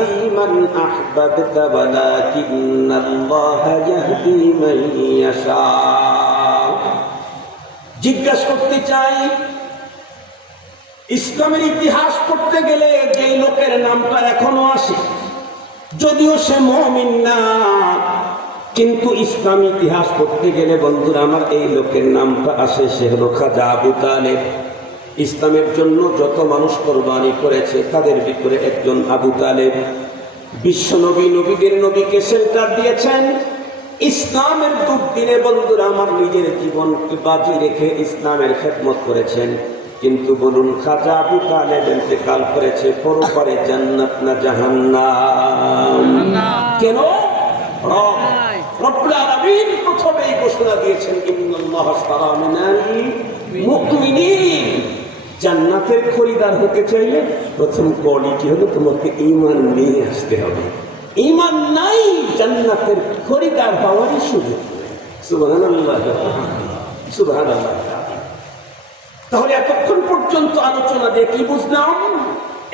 তাহদি মান আহবাবতা ওয়ালাকিন্নাল্লাহা ইয়াহদি মান ইয়াশা। জিজ্ঞাসা করতে চাই, ইসলামের ইতিহাস পড়তে গেলে যেই লোকের নামটা এখনো আসে, যদিও সে মুমিন না, কিন্তু ইসলামী ইতিহাস পড়তে গেলে বন্ধুরা আমার এই লোকের নামটা আসে। সে হলো খাজা আবু তালেব। ইসলামের জন্য যত মানুষ কোরবানি করেছে তাদের ভিতরে একজন আবু তালেব। বিশ্ব নবী, নবীদের নবীকে সেন্টার দিয়েছেন। ইসলামের দুর্দিনে বন্ধুরা আমার নিজের জীবনকে বাজি রেখে ইসলামের খেদমত করেছেন। কিন্তু বলুন, খাজা আবু তালেব ইন্তেকাল করেছে পরপারে জান্নাত না জাহান্নাম? কেন? রব্বুল আলামিন প্রথমেই ঘোষণা দিয়েছেন, ইন্নাল্লাহা আশতারা মিনাল মুমিনিন। জান্নাতের খরিদার হতে চাইলে প্রথম কোয়ালিটি হলো তোমাকে ঈমান নিয়ে আসতে হবে। ঈমান নাই, জান্নাতের খরিদার হওয়ারই সুযোগ নেই। সুবহানাল্লাহ, সুবহানাল্লাহ। তাহলে এতক্ষণ পর্যন্ত আলোচনা দিয়ে কি বুঝলাম?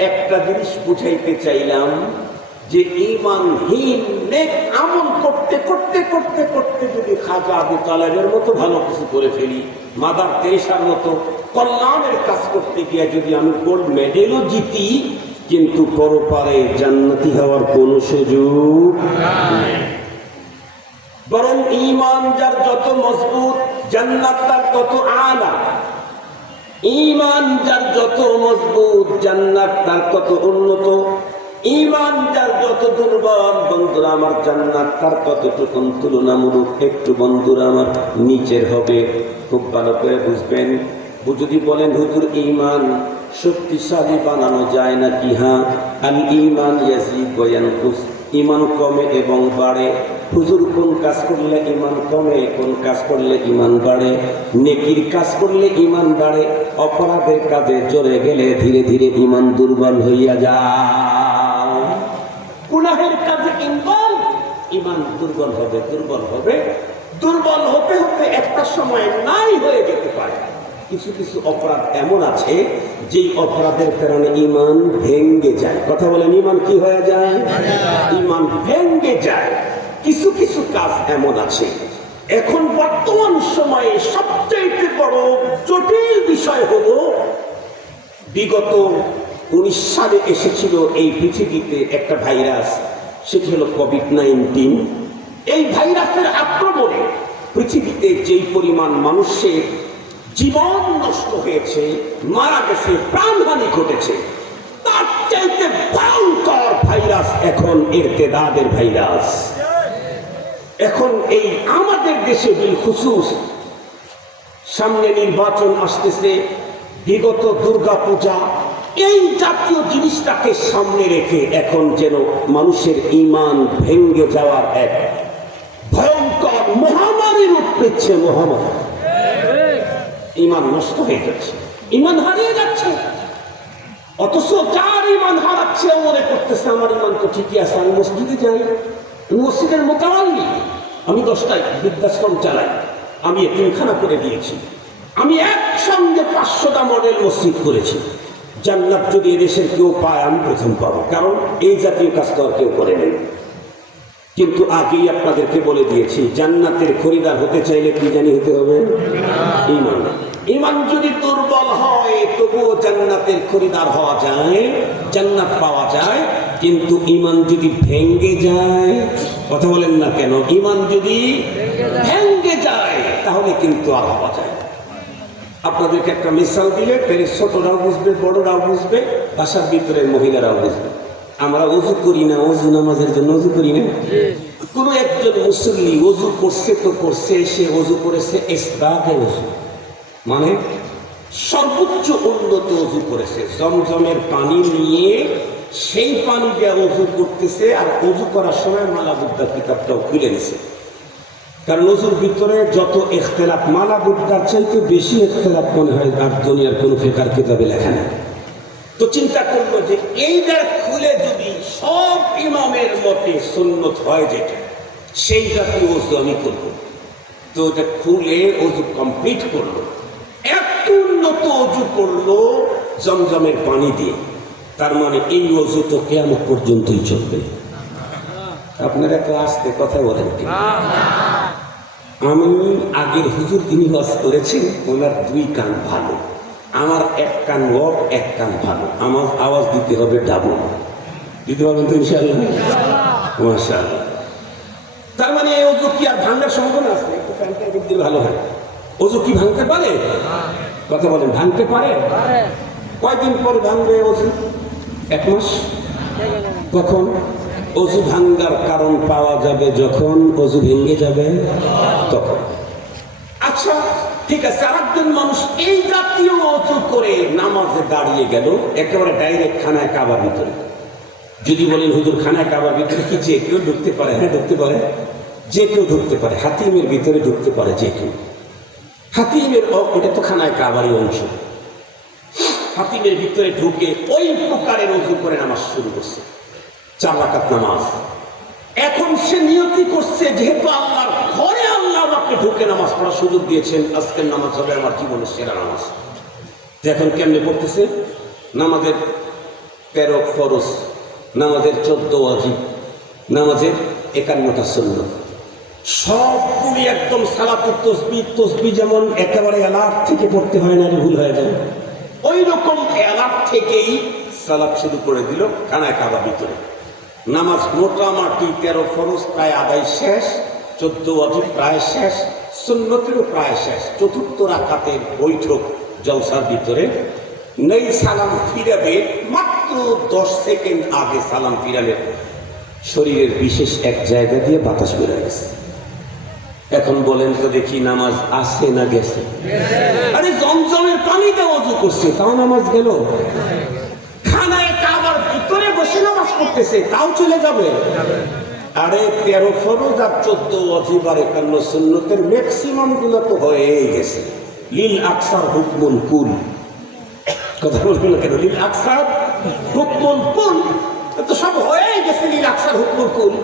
একটা জিনিস বুঝাইতে চাইলাম যে ঈমানহীন নেক আমল করতে করতে করতে করতে যদি খাজা আবু তালেবের মতো ভালো কিছু করে ফেলি, মাদার তেরেসার মতো কল্যাণের কাজ করতে গিয়ে যদি আমি গোল্ড মেডেলও জিতি, কিন্তু পরপারে জান্নাতি হওয়ার কোন সুযোগ নাই। বরং ঈমান যার যত মজবুত, জান্নাত তার তত আলা। ঈমান যার যত মজবুত, জান্নাত তার তত উন্নত। ঈমান যার যত দুর্বল, বন্ধুরা আমার, জান্নাত তার ততটুকু তুলনামূলক একটু বন্ধুরা আমার নিচের হবে। খুব ভালো করে বুঝবেন। যদি বলেন হুজুর ঈমান শক্তিশালী বানানো যায় নাকি? হ্যাঁ, আল ঈমান ইয়াজিদ ওয়া ইয়ানকুস, ঈমান কমে এবং বাড়ে। হুজুর কোন কাজ করলে ঈমান কমে, কোন কাজ করলে ঈমান বাড়ে? নেকির কাজ করলে ঈমান বাড়ে, অপরাধের কাজে জড়ে গেলে ধীরে ধীরে ঈমান দুর্বল হইয়া যায়। গুনাহের কাজে ঈমান দুর্বল হবে, দুর্বল হবে, দুর্বল হতে হতে একটা সময় নাই হয়ে যেতে পারে। কিছু কিছু অপরাধ এমন আছে যেই অপরাধের কারণে ঈমান ভেঙ্গে যায়। কথা বলেন, ঈমান কি হয়ে যায়? ঈমান ভেঙ্গে যায়। কিছু কিছু কাজ এমন আছে। এখন বর্তমান সময়ে সবচেয়ে বড় জটিল বিষয় হলো, বিগত 19 সালে এসেছিল এই পৃথিবীতে একটা ভাইরাস, সেটি হলো কোভিড-19। এই ভাইরাসের আক্রমণে পৃথিবীতে যেই পরিমাণ মানুষের জীবন নষ্ট হয়েছে, মারা গেছে, প্রাণহানি ঘটেছে, তার চাইতে ভয়ঙ্কর ভাইরাস এখন ইরতেদাদের ভাইরাস। এখন এই আমাদের দেশে বিল খুসুস সামনে নির্বাচন আসতেছে, বিগত দুর্গা পূজা, এই জাতীয় জিনিসটাকে সামনে রেখে এখন যেন মানুষের ঈমান ভেঙ্গে যাওয়ার এক ভয়ঙ্কর মহামারী রূপ পেয়েছে। মহামারী, ঈমান নষ্ট হয়ে যাচ্ছে, ঈমান হারিয়ে যাচ্ছে। অথচ যার ঈমান হারাচ্ছে মনে করতেছে আমার ঈমান তো ঠিকই আছে, আমি মসজিদে যাই, আমি মসজিদের মোতাওয়াল্লি, আমি 10টায় বৃদ্ধাশ্রম চালাই, আমি এতিমখানা করে দিয়েছি, আমি একসঙ্গে 500টা মডেল মসজিদ করেছি। জান্নাত যদি এদেশের কেউ পায় আমি প্রথম পাবো, কারণ এই জাতীয় কাজ তো আর কেউ করে নেই। কিন্তু আগেই আপনাদেরকে বলে দিয়েছি, জান্নাতের খরিদার হতে চাইলে কি জানি হতে হবে? ঈমান। ঈমান যদি দুর্বল হয় তবুও জান্নাতের খরিদার হওয়া যায়, জান্নাত পাওয়া যায়। কিন্তু ঈমান যদি ভেঙ্গে যায়, কথা বলেন না কেন, ঈমান যদি ভেঙ্গে যায় তাহলে কিন্তু আর হওয়া যায়। আপনাদেরকে একটা মিসাল দিলে ছোটরাও বুঝবে, বড়রাও বুঝবে, বাসার ভিতরে মহিলারাও বুঝবে। আমরা ওযু করি না, ওযু নামাজের জন্য ওযু করি না। কোন একজন মুসল্লি ওযু করছে তো করছে, সে ওযু করেছে ইসবাগে ওযু, মানে সর্বোচ্চ উন্নত ওযু করেছে। জমজমের পানি নিয়ে সেই পানি দিয়ে ওযু করতেছে, আর ওযু করার সময় মালা বুদ্ধা কিতাবটাও খুলে নিছে। কারণ ওযুর ভিতরে যত ইখতিলাফ, মালা বুদ্ধার চাইতে বেশি ইখতিলাফ মনে হয় আর দুনিয়ার কোনো ফিকহার কিতাবে লেখা নেই। তো চিন্তা করলো যে এইটা খুলে যদি সব ইমামের মতে সুন্নত হয় যেটা, সেই জাতীয় ওযু আমি করবো। তো ওটা খুলে ওযু কমপ্লিট করলো, এত উন্নত ওযু করলো জমজমের পানি দিয়ে। তার মানে এই অজু তো কিয়ামত পর্যন্তই চলবে। আপনারা তো আসতে কথা বলেন কি? আমি আগের হুজুর যিনি ওয়াজ করেছেন ওনার দুই কান ভালো, আমার এক কান অফ, এক কান ভালো। আমার আওয়াজ দিতে হবে ডাবল। দিতে পারবেন তো ইনশাআল্লাহ? মাশাআল্লাহ। তার মানে এই অজু কি আর ভাঙার সম্ভাবনা আছে? একটু ফ্যানটা এদিক দিলে ভালো হয়। অজু কি ভাঙতে পারে? কথা বলেন, ভাঙতে পারে? কয়দিন পর ভাঙবে অজু? 1 মাস? কখন? অজু ভাঙ্গার কারণ পাওয়া যাবে যখন অজু ভেঙে যাবে তখন। আচ্ছা ঠিক আছে, আরেকজন মানুষ এই জাতীয় অজু করে নামাজে দাঁড়িয়ে গেল, একেবারে ডাইরেক্ট খানায় কাবার ভিতরে। যদি বলেন হুজুর খানায় কাবার ভিতরে কি যে কেউ ঢুকতে পারে? হ্যাঁ ঢুকতে পারে, যে কেউ ঢুকতে পারে। হাতিমের ভিতরে ঢুকতে পারে যে কেউ। হাতিমের এটা তো খানায় কাবারই অংশ। হাতিমের ভিতরে ঢুকে ওই প্রকারের অজু করে নামাজ শুরু করছে, 4 রাকাত নামাজ। এখন সে নিয়তি করছে যেহেতু আল্লাহর ঘরে আল্লাহ আমাকে ঢুকে নামাজ পড়ার সুযোগ দিয়েছেন, আজকের নামাজ হবে আমার জীবনের সেরা নামাজ। এখন কেমনে পড়তেছে? নামাজের 13 ফরজ, নামাজের 14 ওয়াজিব, নামাজের 51টা সুন্নাত, সবগুলি একদম সালাতুত তসবিহ যেমন একেবারে অ্যালার্ট থেকে পড়তে হয় না, ভুল হয়ে যায়, ওই রকম অ্যালার্ট থেকেই সালাত শুরু করে দিল খানায় কাবা ভিতরে। নামাজ মোটামুটি 13 ফরজ প্রায় আদায় শেষ, 14 ওয়াজিব প্রায় শেষ, সুন্নতেরও প্রায় শেষ। 4র্থ রাকাতের বৈঠক জলসার ভিতরে নেই, সালাম ফিরাবে মাত্র 10 সেকেন্ড আগে সালাম ফিরালেন শরীরের বিশেষ এক জায়গা দিয়ে বাতাস বেরোয় গেছে। এখন বলেন তো দেখি নামাজ আছে না গেছে? আরে জমজমের পানিতে ওযু করছে তাও নামাজ গেল, খানায় কাবার ভিতরে বসে নামাজ পড়তেছে তাও চলে যাবে। আরে 13 ফরজ আর 14 ওয়াজিব আর 51 সুন্নতের ম্যাক্সিমাম গুলো তো হয়েই গেছে। লিল আকসার হুকমুল কুল, কথা বলবেন না কেন? লিল আকসার হুকমুল কুল, তো সব হয়েই গেছে। লিল আকসার হুকমুল কুল,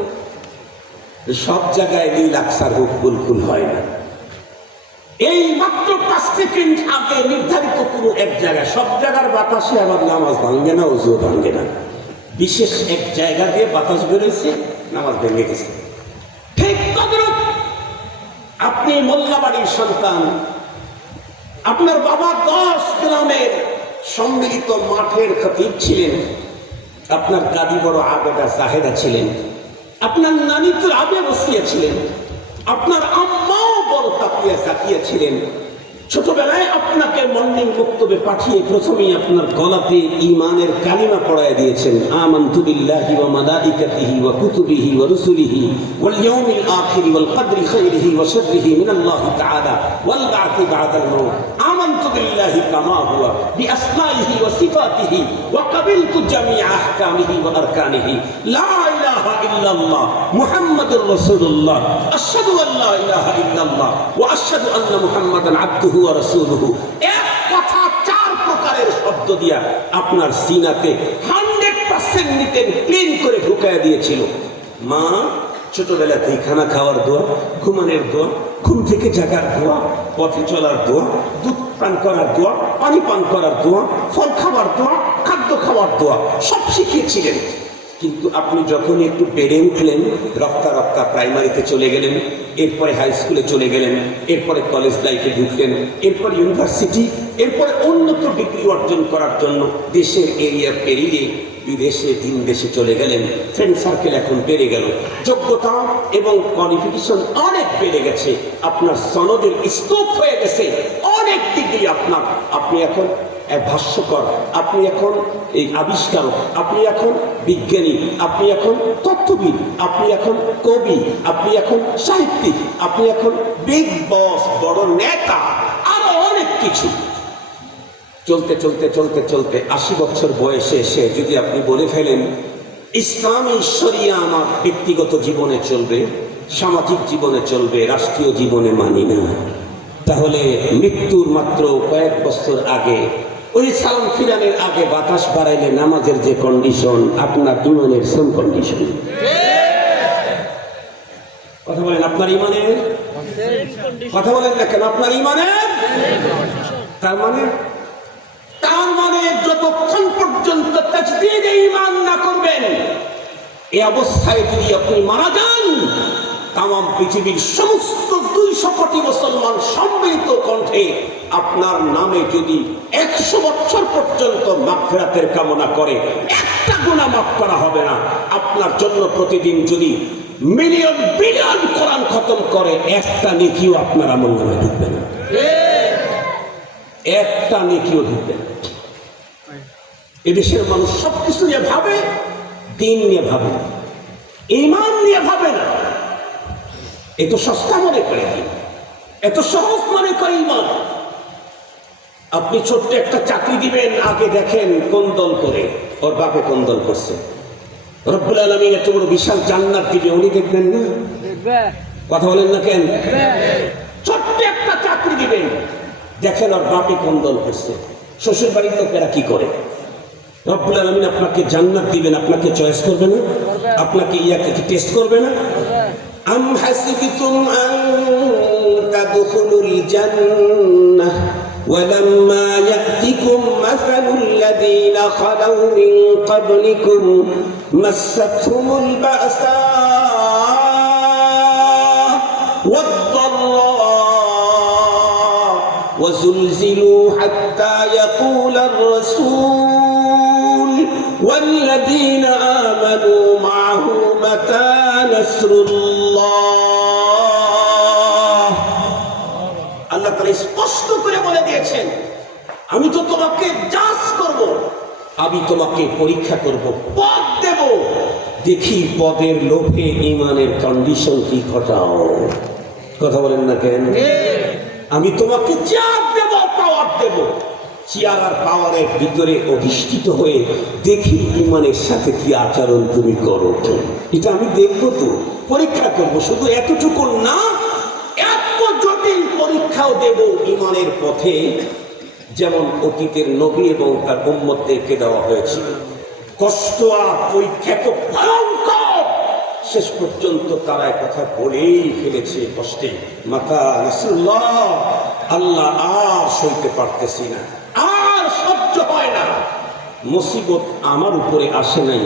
সব জায়গায় লিল আকসার হুকমুল কুল হয় না। এই মাত্র 5 সেকেন্ড আগে নির্ধারিত কোনো এক জায়গায়, সব জায়গার বাতাসে আবার নামাজ ভাঙ্গে না, ওযু ভাঙ্গে না। বিশেষ এক জায়গা দিয়ে বাতাস বেরোইছে, নামাজ ভেঙে গেছে। ঠিক তদ্রূপ আপনি মোল্লাবাড়ির সন্তান, আপনার বাবা 10 গ্রামের সম্মিলিত মাঠের খতিব ছিলেন, আপনার দাদি বড় আবেদা জাহেদা ছিলেন, আপনার নানি তো আবে বসিয়া ছিলেন, আপনার আম্মাও বড় তাকিয়া জাকিয়া ছিলেন। ছোটবেলায় আপনাকে মর্নিং বক্তব্যে পাঠিয়ে প্রথমেই আপনার গলাতে ঈমানের কালিমা পড়ায় দিয়েছেন, আমানতু বিল্লাহি ওয়া মালাইকাতিহি ওয়া কুতুবিহি ওয়া রুসুলিহি ওয়াল ইয়াউমিল আখির ওয়াল কদরি খাইরিহি ওয়া শাররিহি মিনাল্লাহি তাআলা ওয়াল বা'থি বা'দাল মাউত। আমানতু বিল্লাহি কামা হুয়া বিআসমাইহি ওয়া সিফাতিহি ওয়া কাবিলতু জামিআ আহকামিহি ওয়া আরকানিহি। লা ইলাহা ইল্লাল্লাহ মুহাম্মাদুর রাসূলুল্লাহ। আশহাদু আল্লা ইলাহা ইল্লাল্লাহ ওয়া আশহাদু আন্না মুহাম্মাদান আবদুহু ওয়া রাসূলুহু। এক কথা 4 প্রকারের শব্দ দিয়া আপনার সিনাতে 100% নিতেন, ক্লিন করে ঢুকায় দিয়েছিল। মা ছোটবেলাতেই খানা খাওয়ার দোয়া, ঘুমানোর দোয়া, ঘুম থেকে জাগার দোয়া, পথে চলার দোয়া, দুধ পান করার দোয়া, পানি পান করার দোয়া, ফল খাওয়ার দোয়া, খাদ্য খাওয়ার দোয়া সব শিখিয়েছিলেন। কিন্তু আপনি যখন একটু বেড়ে উঠলেন, রপ্তা রপ্তা প্রাইমারিতে চলে গেলেন, এরপরে হাই স্কুলে চলে গেলেন, এরপরে কলেজ লাইফে ঢুকলেন, এরপরে ইউনিভার্সিটি, এরপরে উন্নত ডিগ্রি অর্জন করার জন্য দেশের এরিয়া পেরিয়ে বিদেশে, ভিন দেশে চলে গেলেন। ফ্রেন্ড সার্কেল এখন বেড়ে গেল, যোগ্যতা এবং কোয়ালিফিকেশন অনেক বেড়ে গেছে, আপনার সনদের স্তূপ হয়ে গেছে, অনেক ডিগ্রি আপনার। আপনি এখন ভাষ্যকর, আপনি এখন এই আবিষ্কারক, আপনি এখন বিজ্ঞানী, আপনি এখন তত্ত্ববিদ, আপনি এখন কবি, আপনি এখন সাহিত্যিক, আপনি এখন বিগ বস, বড় নেতা, আরো অনেক কিছু। চলতে চলতে চলতে চলতে 80 বছর বয়সে এসে যদি আপনি বলে ফেলেন ইসলামী শরিয়া আমার ব্যক্তিগত জীবনে চলবে, সামাজিক জীবনে চলবে, রাষ্ট্রীয় জীবনে মানি না, তাহলে মৃত্যুর মাত্র কয়েক বছর আগে, ওই সালাম ফিরানের আগে বাতাস বাড়াইলে নামাজের যে কন্ডিশন, আপনার ইমানের সেম কন্ডিশন। কথা বলেন, আপনার ইমানের কথা বলেন না কেন? আপনার ইমানের তার মানে যতক্ষণ পর্যন্ত তাজদীদে ঈমান না করবেন, এই অবস্থায় যদি আপনি মারা যান, তাম পৃথিবীর সমস্ত 200 কোটি মুসলমান সম্মিলিত কণ্ঠে আপনার নামে যদি 100 বছর পর্যন্ত মাগফিরাতের কামনা করে, একটা গুনাহ মাফ করা হবে না। আপনার জন্য প্রতিদিন যদি মিলিয়ন বিলিয়ন কোরআন খতম করে, একটা নেকিও আপনার আমলনামায় ঢুকবে না, একটা নেকিও ঢুকবে না। এদেশের মানুষ সবকিছু নিয়ে ভাবে, দিন নিয়ে ভাবে, ঈমান নিয়ে ভাবে না। এত সস্তা মনে করে, এত সহজ মনে করে ঈমান। আপনি ছোট্ট একটা চাকরি দিবেন, আগে দেখেন কোন দল করে, ওর বাপে কোন দল করছে। রব্বুল আলামিন এত বড় বিশাল জান্নাত দিবে, উনি দেখবেন না? কথা বলেন না কেন? ছোট্ট একটা চাকরি দিবেন, দেখেন ওর বাপে কোন দল করছে, শ্বশুর বাড়ির লোকেরা কি করে। রব্বুল আলামিন আপনাকে জান্নাত দিবেন, আপনাকে চয়েস করবে না? আপনাকে ইয়াকে টেস্ট করবে না? আম হাসিবতুম আন তাদখুলুল জান্নাহ ওয়ালাম্মা ইয়াতিকুম মাসালুল লাযীনা খালাউ মিন ক্বাবলিকুম মাসাতহুমুল বা'সা ওয়াদ-দাররা ওয়াযুলজিলু হাত্তা ইয়াকুলার রাসূল والذين آمنوا معه متى نصر الله। আল্লাহ তাআলা স্পষ্ট করে বলে দিয়েছেন, আমি তো তোমাকে জাজ করব, আমি তোমাকে পরীক্ষা করব, পদ দেব, দেখি পদের লোভে ঈমানের কন্ডিশন কি ঘটাও। কথা বলেন না কেন? আমি তোমাকে চেয়ার দেব, পাওয়ার দেব, চেয়ার আর পাওয়ারের ভিতরে অধিষ্ঠিত হয়ে দেখি ঈমানের সাথে কি আচরণ তুমি করো। এটা আমি দেখবো, তো পরীক্ষা করব। শুধু এতটুকু না, এত জটিল পরীক্ষাও দেব ঈমানের পথে, যেমন অতীতের নবী এবং তার উম্মতদেরকে দেওয়া হয়েছিল। কষ্ট আর পরীক্ষা তো ভয়ঙ্কর, শেষ পর্যন্ত তারা কথা বলেই ফেলেছে কষ্টে, মাতা রাসূলুল্লাহ, আল্লাহ আর সইতে পারতেছি না, আর সহ্য হয় না। মুসিবত আমার উপরে আসে নাই,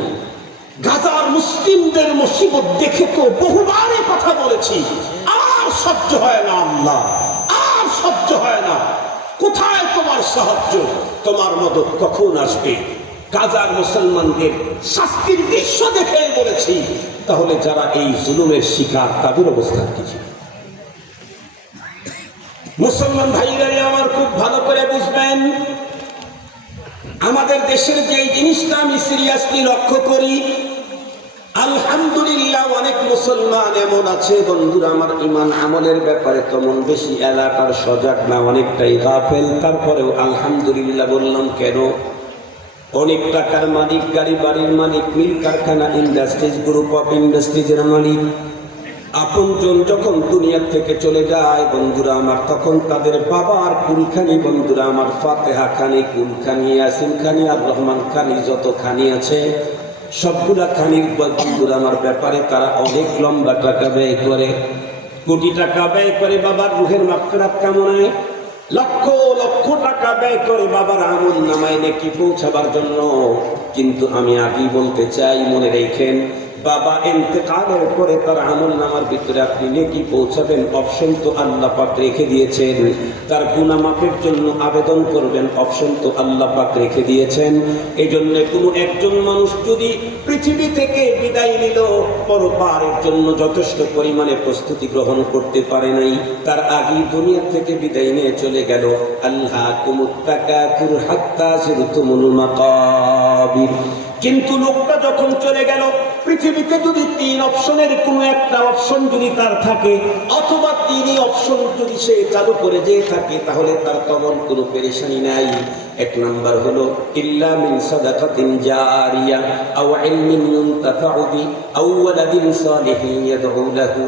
গাজার মুসলিমদের মুসিবত দেখে তো বহুবারই কথা বলেছি, আর সহ্য হয় না আল্লাহ, আর সহ্য হয় না। কোথায় তোমার সাহায্য, তোমার মদত কখন আসবে? গাজার মুসলমানদের শাস্তির দৃশ্য দেখে বলেছি, তাহলে যারা এই জুলুমের শিকার, তাদের অবস্থা কি ছিল? মুসলমান ভাইরা আমার খুব ভালো করে বুঝবেন, আমাদের দেশের যে জিনিসটা আমি সিরিয়াসলি লক্ষ্য করি, আলহামদুলিল্লাহ অনেক মুসলমান এমন আছে বন্ধুরা আমার, ঈমান আমলের ব্যাপারে তেমন বেশি এলাকার সজাগ না, অনেকটাই গাফেল। তারপরেও আলহামদুলিল্লাহ বললাম কেন? অনেক টাকার মালিক, গাড়ি বাড়ির মালিক, মিল কারখানা, ইন্ডাস্ট্রিজ, গ্রুপ অফ ইন্ডাস্ট্রিজের মালিক, আপনজন যখন দুনিয়া থেকে চলে যায় বন্ধুরা আমার, তখন তাদের বাবার কুলখানি, বন্ধুরা আমার, ফাতেহা খানি, কুলখানি, ইয়াসিন খানি, আর রহমান খানি, যত খানি আছে সবগুলা খানির বন্ধুরা আমার ব্যাপারে তারা অনেক লম্বা টাকা ব্যয় করে, কোটি টাকা ব্যয় করে বাবার রুহের মাগফিরাত কামনায়, লক্ষ লক্ষ টাকা ব্যয় করে বাবার আমল নামায় নেকি পৌঁছাবার জন্য। কিন্তু আমি আগেই বলতে চাই, মনে রেখেন, বাবা ইন্তেকালের পরে তার আমল নামার ভিতরে আপনি নেকি পৌঁছাবেন, অপশন তো আল্লাহ পাক রেখে দিয়েছেন। তার গুনাহ মাফের জন্য আবেদন করবেন, অপশন তো আল্লাহ পাক রেখে দিয়েছেন। এই জন্য কোনো একজন মানুষ যদি পৃথিবী থেকে বিদায় নিল, পরপারের জন্য যথেষ্ট পরিমাণে প্রস্তুতি গ্রহণ করতে পারে নাই, তার আগেই দুনিয়া থেকে বিদায় নিয়ে চলে গেল। আল্লাহকুমুত তাকাতুর হাত্তা যুরতুমুল মাকাবির। কিন্তু লোকটা যখন চলে গেল, পৃথিবীতে যদি 3 অপশনের কোনো একটা অপশন যদি তার থাকে, অথবা 3 অপশন যদি সে চালু করে দিয়ে থাকে, তাহলে তার তেমন কোনো পেরেশানি নাই। 1 নাম্বার হলো ইল্লা মিন সাদাকাতিন জারিয়া আও ইলমিন ইউনতাফাউ বি আও ওয়ালাদিন সালিহিন ইয়াদউ লাহু।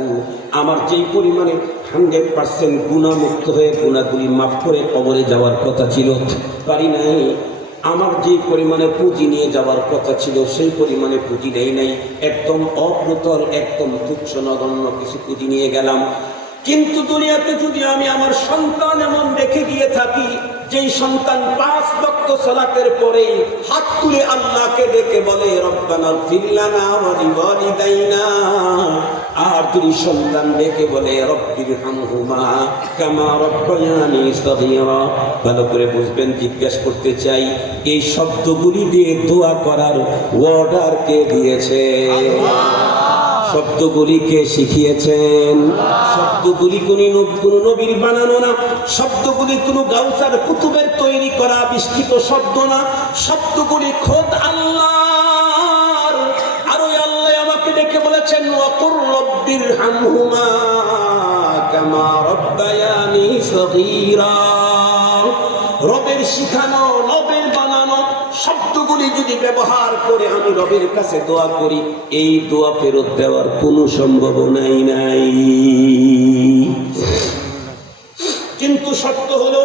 আমার যেই পরিমাণে 100% গুনাহমুক্ত হয়ে গুনাহগুলি মাফ করে কবরে যাওয়ার কথা ছিল, পারি নাই। আমার যে পরিমাণে পুঁজি নিয়ে যাওয়ার কথা ছিল, সেই পরিমাণে পুঁজি নেই নাই, একদম অপ্রতল, একদম তুচ্ছ নগণ্য কিছু পুঁজি নিয়ে গেলাম। কিন্তু দুনিয়াতে যদি আমি আমার সন্তান এমন রেখে দিয়ে থাকি যেই সন্তান 5 ওয়াক্ত সালাতের পরেই হাত তুলে আল্লাহকে ডেকে বলে রব্বানা ইগফির লানা ওয়া লিওয়ালিদাইনা, আর যদি সন্তান ডেকে বলে রব্বিরহামহুমা কামা রব্বায়ানি সগীরা, ভালো করে বুঝবেন। জিজ্ঞেস করতে চাই, এই শব্দগুলি দিয়ে দোয়া করার অর্ডার কে দিয়েছে? শব্দগুলি কে শিখিয়েছেন? শব্দগুলি কোন নবীর বানানো না, শব্দগুলি কোন গাউসার কুতুবের তৈরি করা বিস্তৃত শব্দ না, শব্দগুলি খোদ আল্লাহর। আর ওই আল্লাহ আমাকে ডেকে বলেছেন ওয়াকুর রব্বিরহামহুমা কামা রব্বায়ানি সগীরা। রবের শিখানো, রবের বানানো শব্দগুলি যদি ব্যবহার করে আমি রবের কাছে দোয়া করি, এই দোয়া ফেরত দেওয়ার কোনো সম্ভাবনাই নাই। কিন্তু সত্য হলো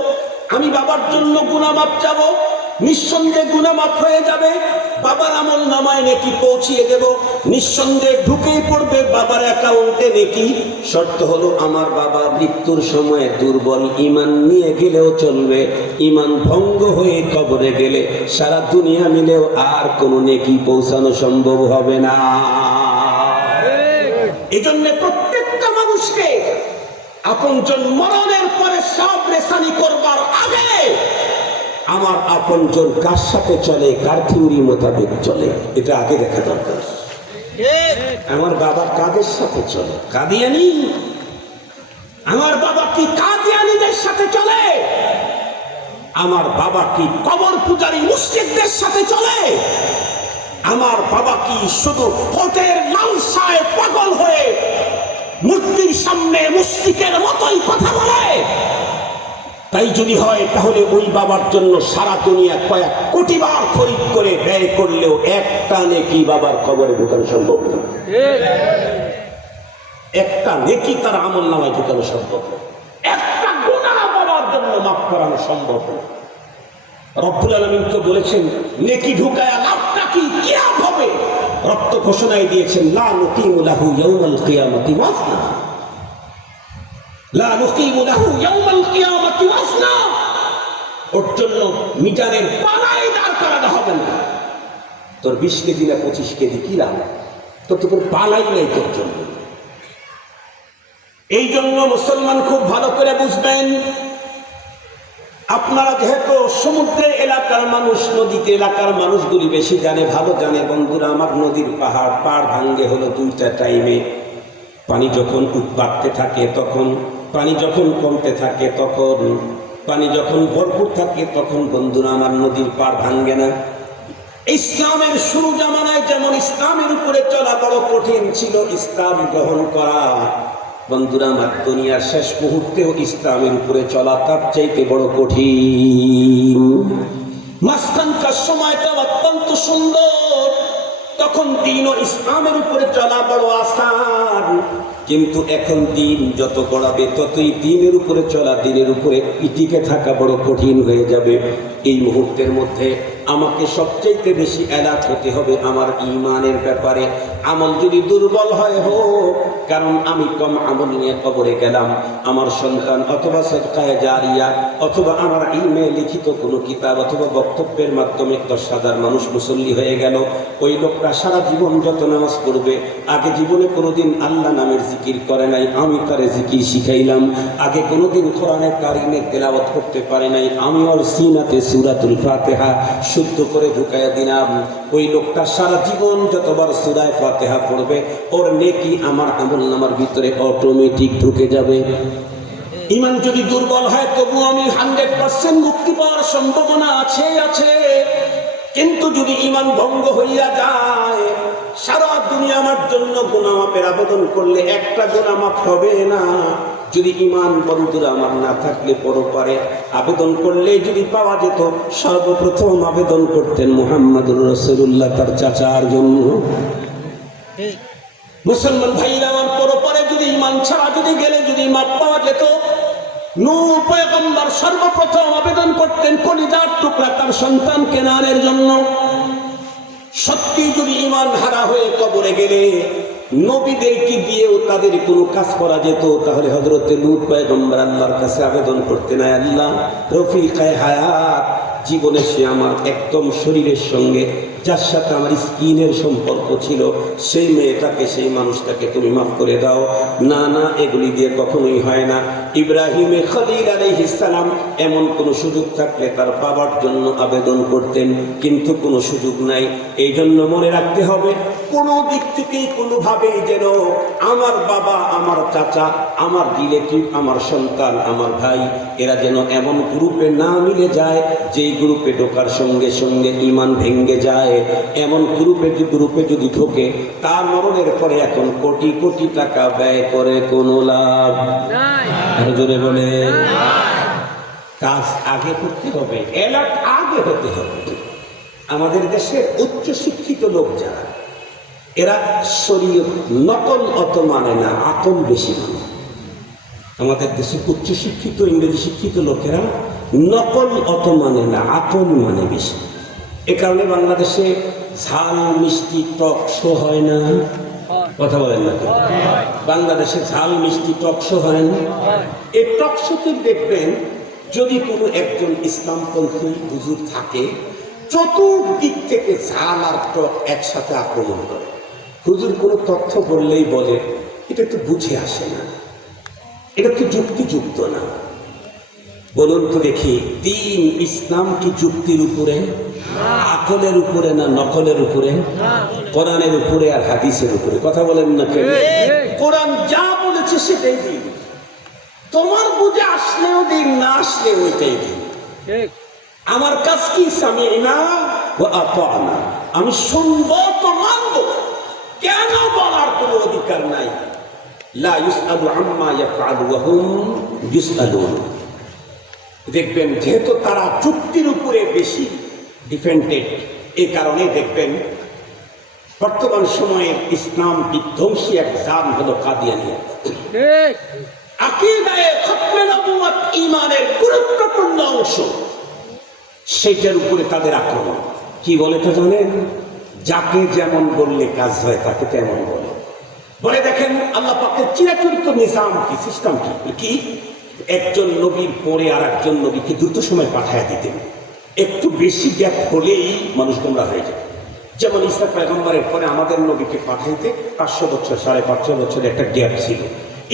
আমি বাবার জন্য গুনাহ মাফ চাবো, নিঃসন্দেহে গুনাহ মাফ হয়ে যাবে, বাবার আমল নামায় নেকি পৌঁছিয়ে দেব, নিঃসন্দেহে ঢুকেই পড়বে বাবার অ্যাকাউন্টে নেকি। শর্ত হলো আমার বাবা মৃত্যুর সময় দুর্বল ঈমান নিয়ে গেলেও চলবে, ঈমান ভঙ্গ হয়ে কবরে গেলে সারা দুনিয়া মিলেও আর কোনো নেকি পৌঁছানো সম্ভব হবে না। এজন্য প্রত্যেকটা মানুষকে আপনজন মরণের পরে সব রেসানি করবার আগে আমার আপনজন কার সাথে চলে, কার থিওরি মোতাবেক চলে, এটা আগে দেখা দরকার। আমার বাবা কাদের সাথে চলে? কাদিয়ানি? আমার বাবা কি কাদিয়ানিদের সাথে চলে? আমার বাবা কি কবর পূজারী মুশরিকদের সাথে চলে? আমার বাবা কি শুধু ভোটের লালসায় পাগল হয়ে মূর্তির সামনে মুশরিকের মতোই কথা বলে? তাই যদি হয় তাহলে ওই বাবার জন্য সারা দুনিয়া কয়েক কোটি বার খরিদ করে ব্যয় করলেও একটা নেকি বাবার কবরে ঢুকানো সম্ভব না। একটা নেকি তার আমল নামায় ঢুকানো সম্ভব না, একটা গুনাহ বাবার জন্য মাফ করানো সম্ভব না। রব্বুল আলামিন তো বলেছেন নেকি ঢুকায়া লাভটা কি, কি লাভ হবে? রব তো ঘোষণায় দিয়েছেন লা নুকিমু লাহু ইয়াউমাল কিয়ামাতি ওয়াজনা, লা নুকিমু লাহু ইয়াউমাল কিয়ামাতি ওয়াজনা। ওর জন্য মিজানের পাল্লাই দাঁড় করানো হবে না। তোর 20 কেজি না 25 কেজি কি লাভ? তোর তো কোনো পালাই নেই তোর জন্য। এই জন্য মুসলমান খুব ভালো করে বুঝবেন, আপনারা যেহেতু সমুদ্রের এলাকার মানুষ, নদীতে এলাকার মানুষগুলি বেশি জানে, ভালো জানে। বন্ধুরা আমার, নদীর পাড় ভাঙ্গে হলো 2টা টাইমে। পানি যখন বাড়তে থাকে তখন, পানি যখন কমতে থাকে তখন, পানি যখন ভরপুর থাকে তখন। বন্ধুরা আমার, নদীর পাড় ভাঙ্গে না। ইসলামের শুরু জামানায় যেমন ইসলামের উপরে চলা বড় কঠিন ছিল, ইসলাম গ্রহণ করা, বন্ধুরা আমার দুনিয়ার শেষ মুহূর্তেও ইসলামের উপরে চলা তার চাইতে বড় কঠিন। মাঝখানকার সময়টা অত্যন্ত সুন্দর, তখন দিন ও ইসলামের উপরে চলা বড় আসান। কিন্তু এখন দিন যত গড়াবে ততই দিনের উপরে চলা, দিনের উপরে টিকে থাকা বড় কঠিন হয়ে যাবে। এই মুহূর্তের মধ্যে আমাকে সবচাইতে বেশি অ্যালার্ট হতে হবে আমার ঈমানের ব্যাপারে। আমল যদি দুর্বল হয় হোক, কারণ আমি কম আমল নিয়ে কবরে গেলাম, আমার সন্তান অথবা সদকায়ে জারিয়া অথবা আমার ইলমে লিখিত কোনো কিতাব অথবা বক্তব্যের মাধ্যমে 10,000 মানুষ মুসল্লি হয়ে গেল। ওই লোকটা সারা জীবন যত নামাজ পড়বে, আগে জীবনে কোনোদিন আল্লাহ নামের জিকির করে নাই, আমি তারে জিকির শিখাইলাম। আগে কোনোদিন কোরআনের কারিমের তেলাওয়াত করতে পারে নাই, আমি ওর সিনাতে সূরাতুল ফাতিহা শুদ্ধ করে ঢুকাইয়া দিলাম। ওই লোকটা সারা জীবন যতবার সূরা ফাতিহা পড়বে, ওর নেকি আমার আমলনামার ভিতরে অটোমেটিক ঢুকে যাবে। ঈমান যদি দুর্বল হয় তবু আমি 100% মুক্তি পাওয়ার সম্ভাবনা আছে। কিন্তু যদি ঈমান ভঙ্গ হইয়া যায়, সারা দুনিয়া আমার জন্য গুনাহ মাফের আবেদন করলে একটা গুনাহ মাফ হবে না। যদি ঈমান বন্ধুরা আমার না থাকলে পরপারে আবেদন করলে যদি পাওয়া যেত, সর্বপ্রথম আবেদন করতেন মুহাম্মদুর রাসূলুল্লাহ তার চাচার জন্য। মুসলমান ভাইরা আমার, পরপারে যদি ঈমান ছাড়া যদি গেলে যদি মাপ পাওয়া যেত, নূহ পয়গম্বর সর্বপ্রথম আবেদন করতেন কলিজার টুকরা তার সন্তান কেনানের জন্য। সত্যি যদি ঈমান হারা হয়ে কবরে গেলে নবীদেরকে দিয়েও তাদের কোনো কাজ করা যেত, তাহলে হযরতে লূত পয়গম্বর আল্লাহর কাছে আবেদন করতেন, আল্লাহ রফিকায়ে হায়াত, জীবনে সে আমার একদম শরীরের সঙ্গে যার সাথে আমার স্কিনের সম্পর্ক ছিল, সেই মেয়েটাকে, সেই মানুষটাকে তুমি মাফ করে দাও। না না, এগুলি দিয়ে কখনোই হয় না। ইব্রাহিমে খলিল আলাইহিস সালাম এমন কোনো সুযোগ থাকলে তার বাবার জন্য আবেদন করতেন, কিন্তু কোনো সুযোগ নাই। এই জন্য মনে রাখতে হবে, কোনো দিক থেকেই কোনোভাবেই যেন আমার বাবা, আমার চাচা, আমার রিলেটিভ, আমার সন্তান, আমার ভাই, এরা যেন এমন গ্রুপে না মিলে যায় যেই গ্রুপে ঢোকার সঙ্গে সঙ্গে ঈমান ভেঙে যায়। এমন গ্রুপে যদি ঢোকে, তার মরণের পরে এখন কোটি কোটি টাকা ব্যয় করে কোনো লাভ নাই। জোরে বলে, কাজ আগে করতে হবে, এলার্ট আগে হতে হবে। আমাদের দেশের উচ্চ শিক্ষিত লোক যারা, এরা শরীয়ত নকল অত মানে না, আকল বেশি মানে। আমাদের দেশে উচ্চ শিক্ষিত ইংরেজি শিক্ষিত লোকেরা নকল অত মানে না, আকল মানে বেশি। এ কারণে বাংলাদেশে ঝাল মিষ্টি টক শো হয় না। কথা বলেন না তো? বাংলাদেশে ঝাল মিষ্টি টক শো হয় না। এই টক শোতে দেখবেন, যদি কোনো একজন ইসলামপন্থী হুজুর থাকে, চতুর্দিক থেকে ঝাল আর টক একসাথে আক্রমণ করে। হুজুর কোনো তথ্য বললেই বলে, এটা তো বুঝে আসে না, এটা তো যুক্তিযুক্ত না। বলুন তো দেখি, দিন ইসলাম কি যুক্তির উপরে, আকলের উপরে না নকলের উপরে? কোরআনের উপরে আর হাদিসের উপরে। কথা বলেন না কেন? কোরআন যা বলেছে সেটাই দিন, তোমার বুঝে আসলেও দিন, না আসলে ওইটাই দিন। আমার কাজ কি? সামি'না ওয়া আতা'না, আমি শুনবো তো মানবো। কেন বলার কোনো অধিকার নাই। লা ইউসআলু আম্মা ইয়াফআলু ওয়া হুম ইউসআলুন। দেখবেন, যেহেতু তারা যুক্তির উপরে বেশি ডিপেন্ডেন্ট, এই কারণে দেখবেন বর্তমান সময়ের ইসলাম বিধ্বংসী এক জাম হলো কাদিয়ানিয়াত। আকীদায়ে খতমে নবুয়ত, ঈমানের গুরুত্বপূর্ণ অংশ, সেইটার উপরে তাদের আক্রমণ। কি বলে তো জানেন? যাকে যেমন বললে কাজ হয় তাকে তেমন বলে। বলে দেখেন, আল্লাহ পাকের চিরাচরিত নিজাম কি, সিস্টেম কি? একজন নবীর পরে আর একজন নবীকে দ্রুত সময় পাঠায় দিতেন। একটু বেশি গ্যাপ হলেই মানুষ গোমরা হয়ে যায়। যেমন ঈসা পয়গম্বরের পরে আমাদের নবীকে পাঠাইতে 500 বছর, 550 বছরের একটা গ্যাপ ছিল।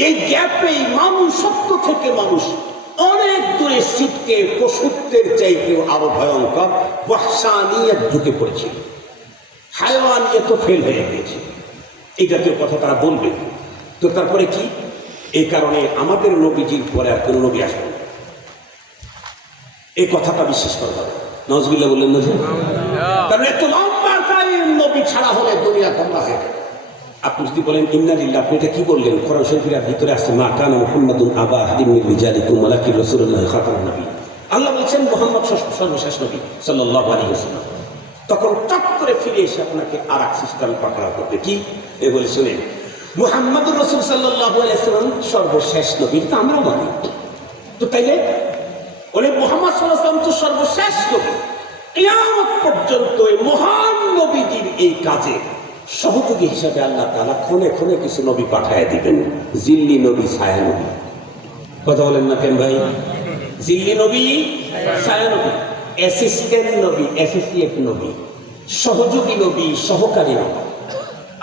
এই গ্যাপেই মানুষ, সত্য থেকে মানুষ অনেক দূরে ছিটকে পশুত্বের চাইতেও আরো ভয়ঙ্কর ওয়াহশানিয়ত ঢুকে পড়েছিল, হায়াওয়ানিয়ত ফেল হয়ে গিয়েছে। এই জাতীয় কথা তারা বলবে। তো তারপরে কি? এই কারণে আমাদের নবীজির পরে আর কোন নবী আসবে না, এই কথাটা বিশ্বাস করা হবে। নাউজুবিল্লাহ বললেন না? কারণ এত লম্বা টাইম নবী ছাড়া হলে দুনিয়া ধ্বংস হয়ে যাবে। আপনি যদি বলেন ইন্না লিল্লাহ, আপনি এটা কি বললেন? কোরআন শরীফের ভিতরে আছে, মা কানা মুহাম্মাদুন আবা আহাদিন মিন রিজালিকুম ওয়ালাকিন রাসূলুল্লাহ খাতামুন নবী। আল্লাহ বলছেন মুহাম্মদ সর্বশেষ নবী সাল্লাল্লাহু আলাইহি ওয়াসাল্লাম। তখন চট করে ফিরে এসে আপনাকে আর এক সিস্টেম পাকড়াও করবে। কি? এ বলে শুনেন, মুহাম্মদুর রাসূল সাল্লাল্লাহু আলাইহি ওয়াসাল্লাম সর্বশেষ নবী, তো আমরাও মানি। তো তাইলে বলে মুহাম্মদ সাল্লাল্লাহু আলাইহি ওয়াসাল্লাম তো সর্বশেষ নবী। কিয়ামত পর্যন্ত এই মহান নবীজির এই কাজে সহযোগী হিসাবে আল্লাহ তাআলা ক্ষণে ক্ষণে কিছু নবী পাঠায় দিবেন। জিল্লি নবী, ছায়া নবী। কথা বলেন না কেন ভাই? জিল্লি নবী, ছায়া নবী, অ্যাসিস্ট্যান্ট নবী, অ্যাসোসিয়েট নবী, সহযোগী নবী, সহকারী নবী।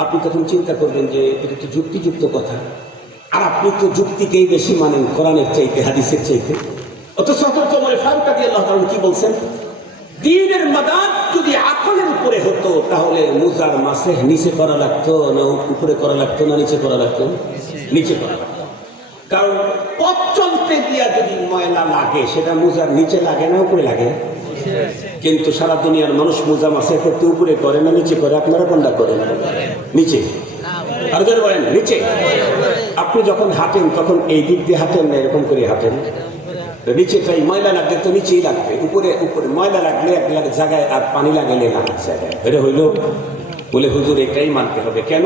আপনি তখন চিন্তা করবেন যে এটা তো যুক্তিযুক্ত কথা, আর আপনি তো যুক্তিকেই বেশি মানেন কোরআনের চাইতে, হাদিসের চাইতে। অথচ হযরত ওমর ফারুক রাদিয়াল্লাহু তাআলা কি বলছেন? দ্বীনের মাদার যদি আকলের উপরে হতো, তাহলে মুজার মাসে নিচে করা লাগতো না উপরে করা লাগতো, না নিচে করা লাগতো? নিচে করা লাগতো। কারণ পথ চলতে গিয়া যদি ময়লা লাগে, সেটা মুজার নিচে লাগে না উপরে লাগে? কিন্তু সারা দুনিয়ার মানুষ মোজা মাসের করতে উপরে করে না নিচে করে? আপনারা কোনটা করেন? নিচে। আর যারা বলেন নিচে। আপনি যখন হাঁটেন তখন এই দিক দিয়ে হাঁটেন না এরকম করে হাঁটেন? নিচেটাই ময়লা লাগলে তো নিচেই লাগবে, উপরে উপরে ময়লা লাগলে এক জায়গায় আর পানি লাগালে না জায়গায়। এটা হইল বলে হুজুর এটাই মানতে হবে। কেন?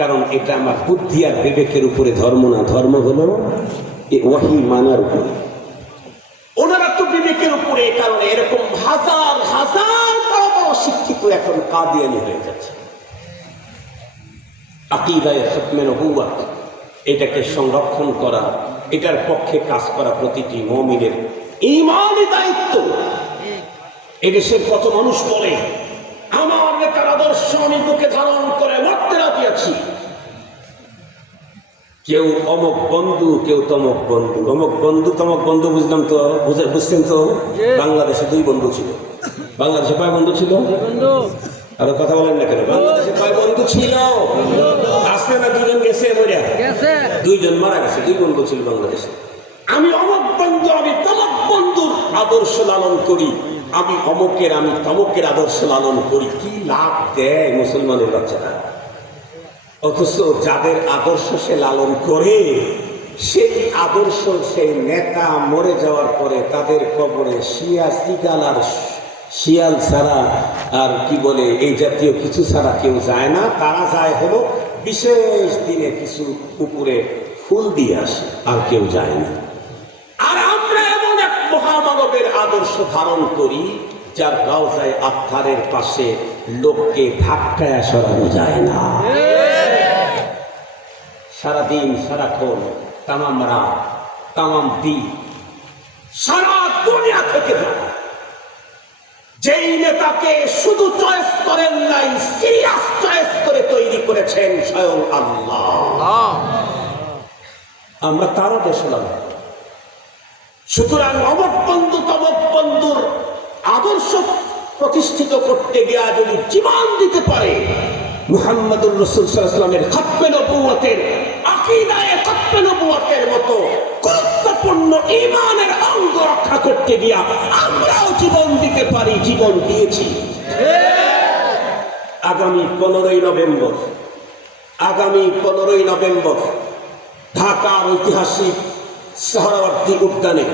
কারণ এটা আমার বুদ্ধি আর বিবেকের উপরে ধর্ম না, ধর্ম হলো এই ওয়াহি মানার উপরে। ওনারা তো বিবেকের উপরে, কারণে এরকম হাজার হাজার বড় বড় শিক্ষিত এখন কাদিয়ানি হয়ে যাচ্ছে। আকীদায়ে খতমে নবুওয়াত, এটাকে সংরক্ষণ করা, এটার পক্ষে কাজ করা প্রতিটি মুমিনের ঈমানি দায়িত্ব। এদেশের কত মানুষ বলে আমার নেতার আদর্শ আমি বুকে ধারণ করে মরতে রাজি আছি। কেউ অমুক বন্ধু, কেউ তমক বন্ধু। অমুক বন্ধু তমক বন্ধু বুঝলাম তো, বুঝছেন তো? বাংলাদেশে 2 বন্ধু ছিল। বাংলাদেশে কয় বন্ধু ছিল? আরো কথা বলেন না কেন? বাংলাদেশে কয় বন্ধু ছিল? আছে না 2 জন গেছে? 2 জন মারা গেছে। 2 বন্ধু ছিল বাংলাদেশে। আমি অমুক বন্ধু, আমি তমক বন্ধুর আদর্শ লালন করি, আমি অমুকের আমি তমকের আদর্শ লালন করি। কি লাভ দেয় মুসলমানের বাচ্চারা? অথচ যাদের আদর্শ সে লালন করে, সেই আদর্শ সেই নেতা মরে যাওয়ার পরে তাদের কবরে শিয়াল আর শিয়াল ছাড়া আর কি বলে এই জাতীয় কিছু ছাড়া কেউ যায় না। তারা যায় হলো বিশেষ দিনে কিছু উপরে ফুল দিয়ে আসে, আর কেউ যায় না। আর আমরা এমন এক মহামানবের আদর্শ ধারণ করি যার রওজায়ে আতহারের পাশে লোককে ধাক্কায় সরানো যায় না। সারাদিন সারাক্ষণ তামাম রাত তামাম দিন সারা দুনিয়া থেকে যায়। যেই নেতাকে শুধু চয়েস করেন নাই, সিরিয়াস চয়েস করে তৈরি করেছেন স্বয়ং আল্লাহ। আমরা তারও দেশলাম। সুতরাং অমুক বন্ধু তমুক বন্ধুর আদর্শ প্রতিষ্ঠিত করতে গিয়া যদি জীবন দিতে পারে, মুহাম্মদুর রাসূল সাল্লাল্লাহু আলাইহি ওয়াসাল্লামের খতমে নবুওয়াতের আকীদায়ে খতমে নবুওয়াতের মতো গুরুত্বপূর্ণ ঈমানের অঙ্গ রক্ষা করতে গিয়া আমরাও জীবন দিতে পারি, জীবন দিয়েছি। আগামী 15ই নভেম্বর ঢাকার ঐতিহাসিক সোহরাওয়ার্দী উদ্যানে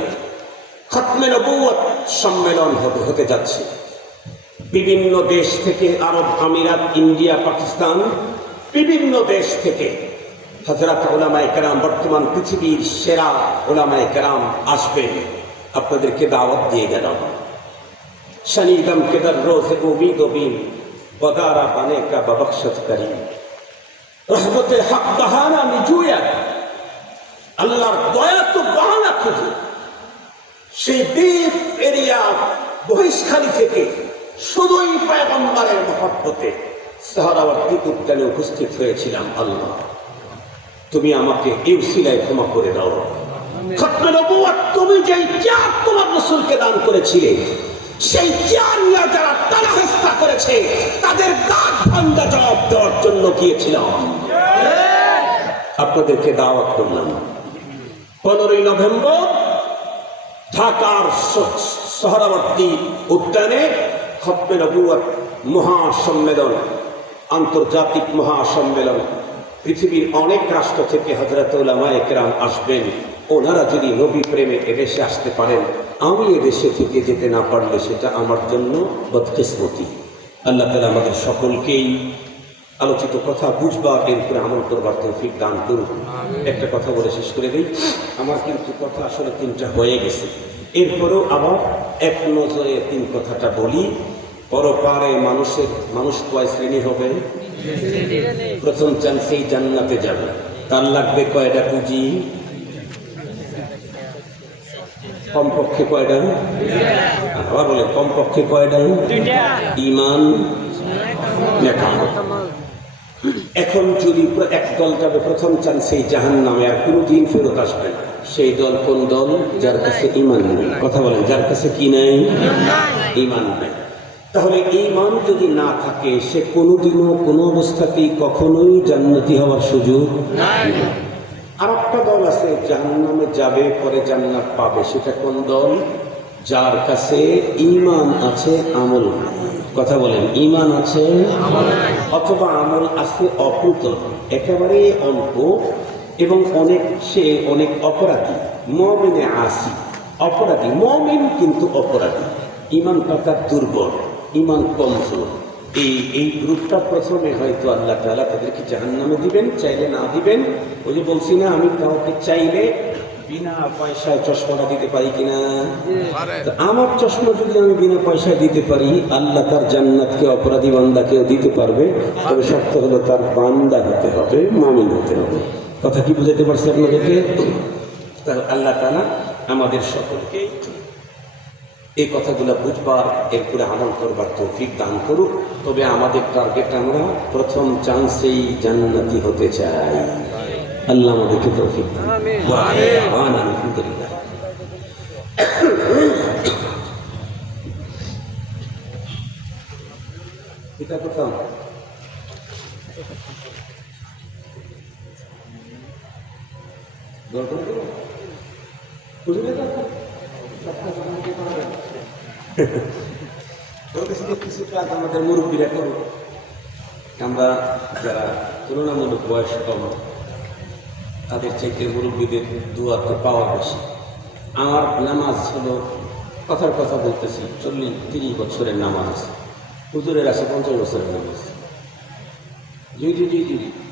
খতমে নবুওয়াত সম্মেলন হতে যাচ্ছে। বিভিন্ন দেশ থেকে, আরব আমিরাত, ইন্ডিয়া, পাকিস্তান, বিভিন্ন দেশ থেকে হযরত উলামায়ে কেরাম, বর্তমান পৃথিবীর সেরা উলামায়ে কেরাম আসবেন। আপনাদেরকে দাওয়াত দিয়ে গেলাম। শনিদম কে দর রোজে উম্মীদ ও বিন বদারা বানে কা ববখশত করিম রহমতে হক বাহানা মিজুয়াত। আল্লাহর দয়া তো বাহানা খুঁজে সেই দ্বীপ এরিয়া বহিষ্কারী থেকে শুধুই পয়গম্বরের মহব্বতে সোহরাওয়ার্দী উদ্যানে উপস্থিত হয়েছিলাম। আল্লাহ, তুমি আমাকে এই উসিলায় ক্ষমা করে দাও। খতমে নবুওয়াত তুমি যেই চেয়ার তোমার রাসূলকে দান করেছিলে, সেই চেয়ার নিয়ে যারা তালাহেস্তা করেছে তাদের দাঁত ভাঙ্গা জবাব দেওয়ার জন্য গিয়েছিলাম। আপনাদেরকে দাওয়াত করলাম 15ই নভেম্বর ঢাকার সোহরাওয়ার্দী উদ্যানে খতমে নবুওয়াত মহাসম্মেলন, আন্তর্জাতিক মহাসম্মেলন। পৃথিবীর অনেক রাষ্ট্র থেকে হযরত উলামায়ে কেরাম আসবেন। ওনারা যদি নবী প্রেমে এদেশে আসতে পারেন, আমি এদেশে থেকে যেতে না পারলে সেটা আমার জন্য বদকিসমতি। আল্লাহ তাআলা আমাদের সকলকেই আলোচিত কথা বুঝবার, এরপরে আমল করবার তৌফিক দান করুন। একটা কথা বলে শেষ করে দিই। আমার কিন্তু কথা আসলে 3টা হয়ে গেছে, এরপরেও আবার এক নজরে 3 কথাটা বলি। পরপারে মানুষ কয় শ্রেণী হবে? প্রথম চান্সেই জান্নাতে যাবে। তার লাগবে কয়টা পুঁজি? কমপক্ষে কয়টা? আবার বলে কমপক্ষে কয়টা? ঈমান, নেকামত। এখন যদি এক দল যাবে প্রথম চান্সেই জাহান্নামে, আর কোনোদিন ফেরত আসবে না, সেই দল কোন দল? যার কাছে ঈমান নেই। কথা বলেন, যার কাছে কি নাই? ঈমান নেই। তাহলে ঈমান যদি না থাকে, সে কোনোদিনও কোনো অবস্থাতেই কখনোই জান্নাতি হওয়ার সুযোগ নাই। আর একটা দল আছে জাহান্নামে যাবে, পরে জান্নাত পাবে। সেটা কোন দল? যার কাছে ঈমান আছে, আমল নাই। কথা বলেন, ঈমান আছে অথবা আমল আছে অকুত, একেবারে অল্প, এবং অনেক অপরাধী। মুমিনে আসি অপরাধী, মুমিন কিন্তু অপরাধী। ঈমানটা তার দুর্বল, ঈমান কমজোর। এই গ্রুপটা প্রথমে হয়তো আল্লাহ তাআলা তাদেরকে জাহান্নামে দিবেন, চাইলে না দিবেন। ওই যে বলছি না, আমি কাউকে চাইলে বিনা পয়সায় চশমাটা দিতে পারি কিনা? তো আমার চশমা যদি আমি বিনা পয়সায় দিতে পারি, আল্লাহ তার জান্নাতকে অপরাধী বান্দাকেও দিতে পারবে। তবে শর্ত হলো তার বান্দা হতে হবে, মুমিন হতে হবে। কথা কি বুঝাতে পারছি আপনাদেরকে? তাহলে আল্লাহ তাআলা আমাদের সকলকে এই কথাগুলো বুঝবার, এরপরে আমল করবার তৌফিক দান করুক। তবে আমাদের টার্গেট, আমরা প্রথম চান্সেই জান্নাতি হতে চাই। আল্লাহ আমাদেরকে তৌফিক দান। আলহামদুলিল্লাহ। এটা কোথাও কিছু কাজ আমাদের মুরব্বীরা করুক। আমরা যারা তুলনামূলক বয়স কম, তাদের চাইতে মুরব্বীদের দুয়াতে পাওয়া বেশি। আমার নামাজ হলো, কথার কথা বলতেছি, 40-30 বছরের নামাজ। হুজুরের আছে 50 বছরের নামাজ। জি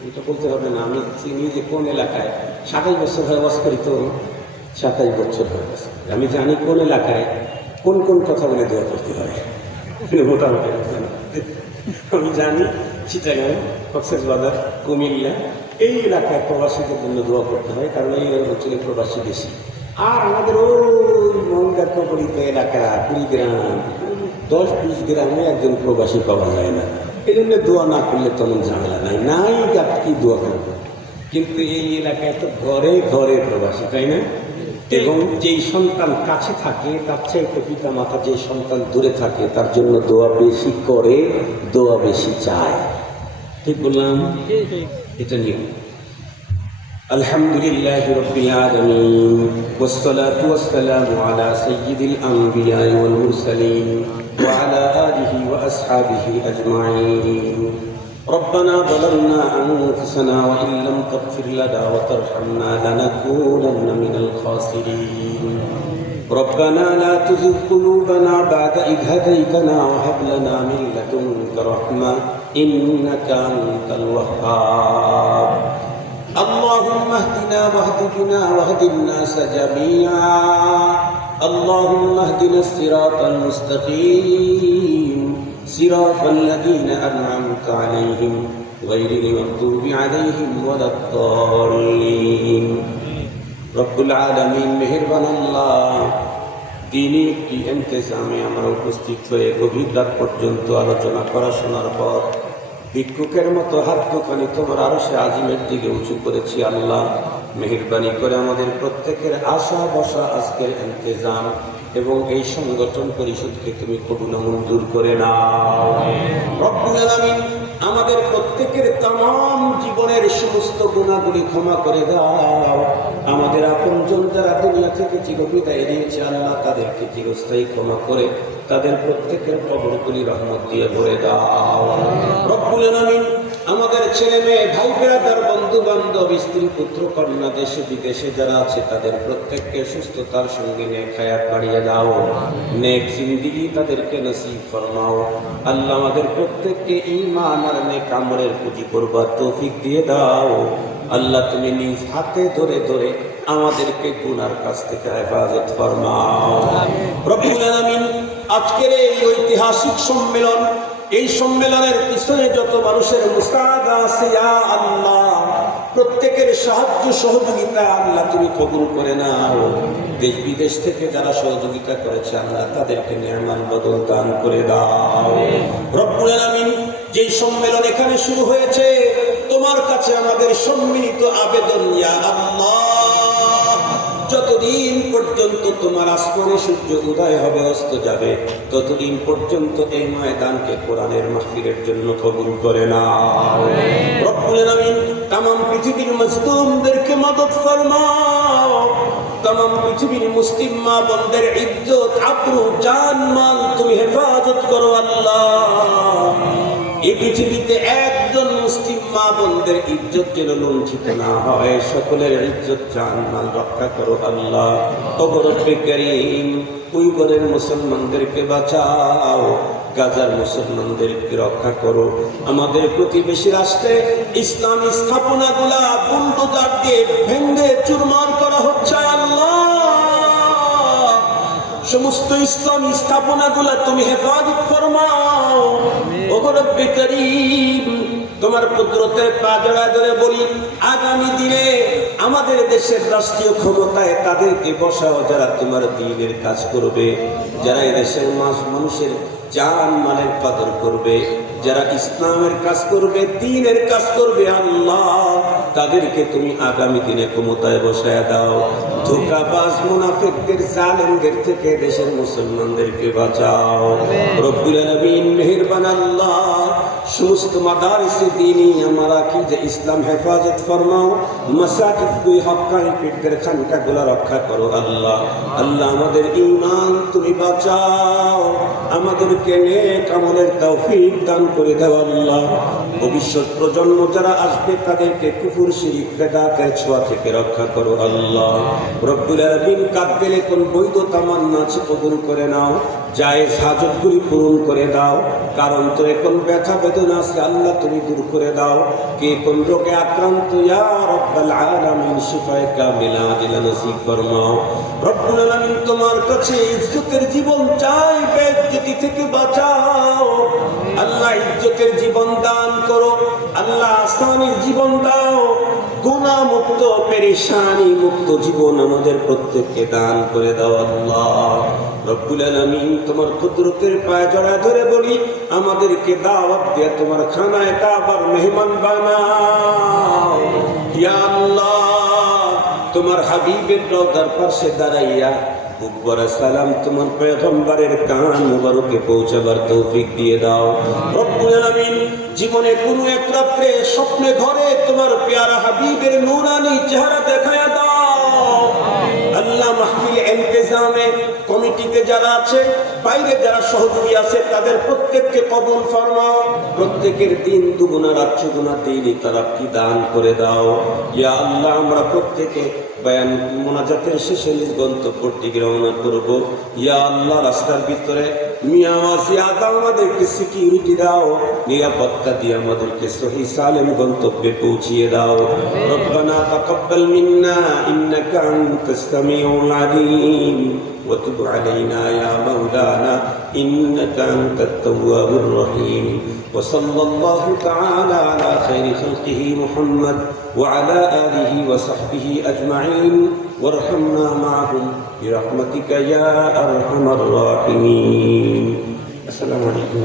এটা বলতে হবে না। আমি চিনি যে কোন এলাকায় 27 বছর হয়ে বাস করি, তো 27 বছর হয়ে গেছে। আমি জানি কোন এলাকায় কোন কোন কথা বলে দোয়া করতে হয়, মোটামুটি আমি জানি। চিটাগাং, কক্সবাজার, কুমিল্লা, এই এলাকায় প্রবাসীদের জন্য দোয়া করতে হয়, কারণ এই অঞ্চলে প্রবাসী বেশি। আর আমাদের ওই মঙ্গার কবলিত এলাকা, কুড়িগ্রাম, 10-20 গ্রামে একজন প্রবাসী পাওয়া যায় না। এই জন্য দোয়া না করলে তেমন ঝামেলা নাই কি দোয়া করবো। কিন্তু এই এলাকায় তো ঘরে ঘরে প্রবাসী, তাই না? এবং যেই সন্তান কাছে থাকে তার চাইতে পিতা মাতা যে সন্তান দূরে থাকে তার জন্য দোয়া বেশি করে, দোয়া বেশি চায়। ঠিক বললাম? এটা নিয়ম। আলহামদুলিল্লাহি রাব্বিল আলামিন, ওয়াসসালাতু ওয়াসসালামু আলা সাইয়্যিদিল আমবিয়া ওয়াল মুরসালিন ওয়া আলা আলিহি ওয়া আসহাবিহি আজমাইন। ربنا ظلمنا أنفسنا وإن لم تغفر لنا وترحمنا لنكونن من الخاسرين. ربنا لا تزغ قلوبنا بعد إذ هديتنا وهب لنا من لدنك رحمة إنك أنت الوهاب. اللهم اهدنا واهد بنا واهد الناس جميعا. اللهم اهدنا الصراط المستقيم صراط الذين أنعمت عليهم غير المغضوب عليهم ولا الضالين. রব্বুল আলামিন মেহেরবান আল্লাহ, দিনে একটি ইন্তেজামে আমরা উপস্থিত হয়ে গভীর রাত পর্যন্ত আলোচনা করা শোনার পর ভিক্ষুকের মতো হাত দুখানি তোমার আরশে আজিমের দিকে উঁচু করেছি। আল্লাহ মেহেরবানি করে আমাদের প্রত্যেকের আশা বসা আজকের ইন্তেজাম এবং এই সংগঠন পরিষদকে তুমি কবুল মঞ্জুর করে নাও। রব্বুল আলামিন আমাদের প্রত্যেকের তামাম জীবনের সমস্ত গুনাহগুলি ক্ষমা করে দাও। আমাদের আপনজন যারা দুনিয়া থেকে চিরবিদায় দিয়েছে, আল্লাহ তাদেরকে চিরস্থায়ী ক্ষমা করে তাদের প্রত্যেকের কবরগুলি রহমত দিয়ে ভরে দাও। রব্বুল আলামিন আমাদের ছেলে মেয়ে, ভাই ব্রাদার, বন্ধু বান্ধব, স্ত্রী পুত্র কন্যা, দেশে বিদেশে যারা আছে তাদের প্রত্যেককে সুস্থতার সঙ্গে নেক হায়াত বাড়িয়ে দাও, নেক জিন্দেগি তাদেরকে নসিব ফরমাও। আল্লাহ আমাদের প্রত্যেককে ঈমান আর নেক আমলের পুঁজি করবার তৌফিক দিয়ে দাও। আল্লাহ তুমি নিজ হাতে ধরে ধরে আমাদেরকে গুনার কাছ থেকে হেফাজত ফরমাও। রব্বুল আলামিন আজকের এই ঐতিহাসিক সম্মেলন, এই সম্মেলনের পিছনে যত মানুষের মুসাআদা আছে, ইয়া আল্লাহ প্রত্যেকের সাহায্য সহযোগিতা আল্লাহ তুমি কবুল করে নাও। দেশ বিদেশ থেকে যারা সহযোগিতা করেছে আল্লাহ তাদেরকে নিয়ামত বদল দান করে দাও। রব্বুল আলামিন যেই সম্মেলন এখানে শুরু হয়েছে, তোমার কাছে আমাদের সম্মিলিত আবেদন, ইয়া আল্লাহ যতদিন পর্যন্ত তোমার আসমানে সূর্য উদয় হবে অস্ত যাবে, ততদিন পর্যন্ত এই ময়দানকে কোরআনের মাহফিলের জন্য কবুল করে নাও। রব্বুল আলামিন তামাম পৃথিবীর মজলুমদেরকে মদদ ফরমাও। তামাম পৃথিবীর মুসলিম মা বোনদের ইজ্জত, আবরু, জান, মাল তুমি হেফাজত করো আল্লাহ। এই পৃথিবীতে একজন মুসলিম মা বোনদের ইজ্জত যেন লুণ্ঠিত না হয়, সকলের ইজ্জত জান মাল রক্ষা করো আল্লাহ। ও রব্বে কারীম, উইগরের মুসলমানদেরকে বাঁচাও। গাজার মুসলমানদেরকে রক্ষা করো। আমাদের প্রতিবেশী রাষ্ট্রে ইসলামী স্থাপনাগুলা বুলডোজার দিয়ে ভেঙে চুরমার করা হচ্ছে। আল্লাহ, সমস্ত ইসলামী স্থাপনাগুলা তুমি হেফাজত ফরমাও। ওগো রব্বে করিম, তোমার কুদরতে পা জড়ায় ধরে বলি, আগামী দিনে আমাদের দেশের রাষ্ট্রীয় ক্ষমতায় তাদেরকে বসাও যারা তোমার দ্বীনের কাজ করবে, যারা এদেশের মানুষের জান মালের কদর করবে, যারা ইসলামের কাজ করবে, দ্বীনের কাজ করবে। আল্লাহ, তাদেরকে তুমি আগামী দিনে ক্ষমতায় বসায় দাও। ধোঁকাবাজ মুনাফিকদের জালেমদের থেকে দেশের মুসলমানদেরকে বাঁচাও। রব্বুল আলামিন মেহেরবান আল্লাহ, সমস্ত মাদারিসে দ্বীনি আমরা কি যে ইসলাম হেফাজত ফরমাও। মাসাজিদ দুই হক্কানি পীরদের খানকাগুলো রক্ষা করো। আল্লাহ, আল্লাহ আমাদের ঈমান তুমি বাঁচাও, আমাদেরকে নেক আমলের তৌফিক দান করে দাও। আল্লাহ, ভবিষ্যৎ প্রজন্ম যারা আসবে তাদেরকে কুফর শিরক বেদাতের ছোঁয়া থেকে রক্ষা করো। আল্লাহ রব্বুল আলামিন, কাঁদলে কোন বৈধ তামান্না আছে কবুল করে নাও, জায়েজ হাজতগুলি পূরণ করে দাও। কারণ তো এখন ব্যথা বেদনা আছে, আল্লাহ তুমি দূর করে দাও। কে কোন রোগে আক্রান্ত, ইয়া রাব্বাল আলামিন শিফায়ে কামিলা আজিলা নসিব ফরমাও। রব্বুল আলামিন, তোমার কাছে ইজ্জতের জীবন চাই, বেইজ্জতি থেকে বাঁচাও। আল্লাহ, ইজ্জতের জীবন দান করো। আল্লাহ, আসানির জীবন দাও। গুনাহ মুক্ত, পেরেশানি মুক্ত জীবন আমাদের প্রত্যেককে দান করে দাও। আল্লাহ রব্বুল আলামিন, তোমার কুদরতের পায়ে জড়ায় ধরে বলি, আমাদেরকে দাওয়াত দিয়ে তোমার খানায় কাবার মেহমান বানাও। ইয়া আল্লাহ, তোমার হাবিবের রওজার পাশে দাঁড়াইয়া বুক ভরা সালাম তোমার পয়গম্বরের কান মুবারকে পৌঁছাবার তৌফিক দিয়ে দাও। রব্বুল আলামিন, জীবনে কোনো এক রাত্রে স্বপ্নে ঘরে তোমার পেয়ারা হাবিবের নূরানি চেহারা দেখায়া দাও। আল্লাহ, মাহফিল ইন্তেজামে কমিটিতে যারা আছে, বাইরে যারা সহযোগী আছে, তাদের প্রত্যেককে কবুল ফরমাও। প্রত্যেকের দিন দুগুণা রাত চুগুণা দিনই তারাক্কি দান করে দাও। ইয়া আল্লাহ, আমরা প্রত্যেকে বয়ান মোনাজাতের শেষে নিজ গন্তব্যের দিকে রওনা করবো। ইয়া আল্লাহ, রাস্তার ভিতরে মিয়াওয়াজি আদা আমাদেরকে সিকিউরিটি দাও, নিরাপত্তা দিয়ে আমাদেরকে সহি সালেম গন্তব্যে পৌঁছিয়ে দাও। রব্বানা তাকাব্বাল মিন্না ইন্নাকা আনতাস সামিউল আলিম ওয়া তুব আলাইনা ইয়া মাওলানা ইন্নাকা আনতাত তাওয়াবুর রহিম। ওয়া সাল্লাল্লাহু তাআলা আলা খায়রি খালকিহি মুহাম্মদ ওয়া আলা আলিহি ওয়া সাহবিহি আজমাইন ওয়ারহামনা মাআহুম বিরহমাতিকা ইয়া আরহামার রাহিমিন। আসসালামু আলাইকুম।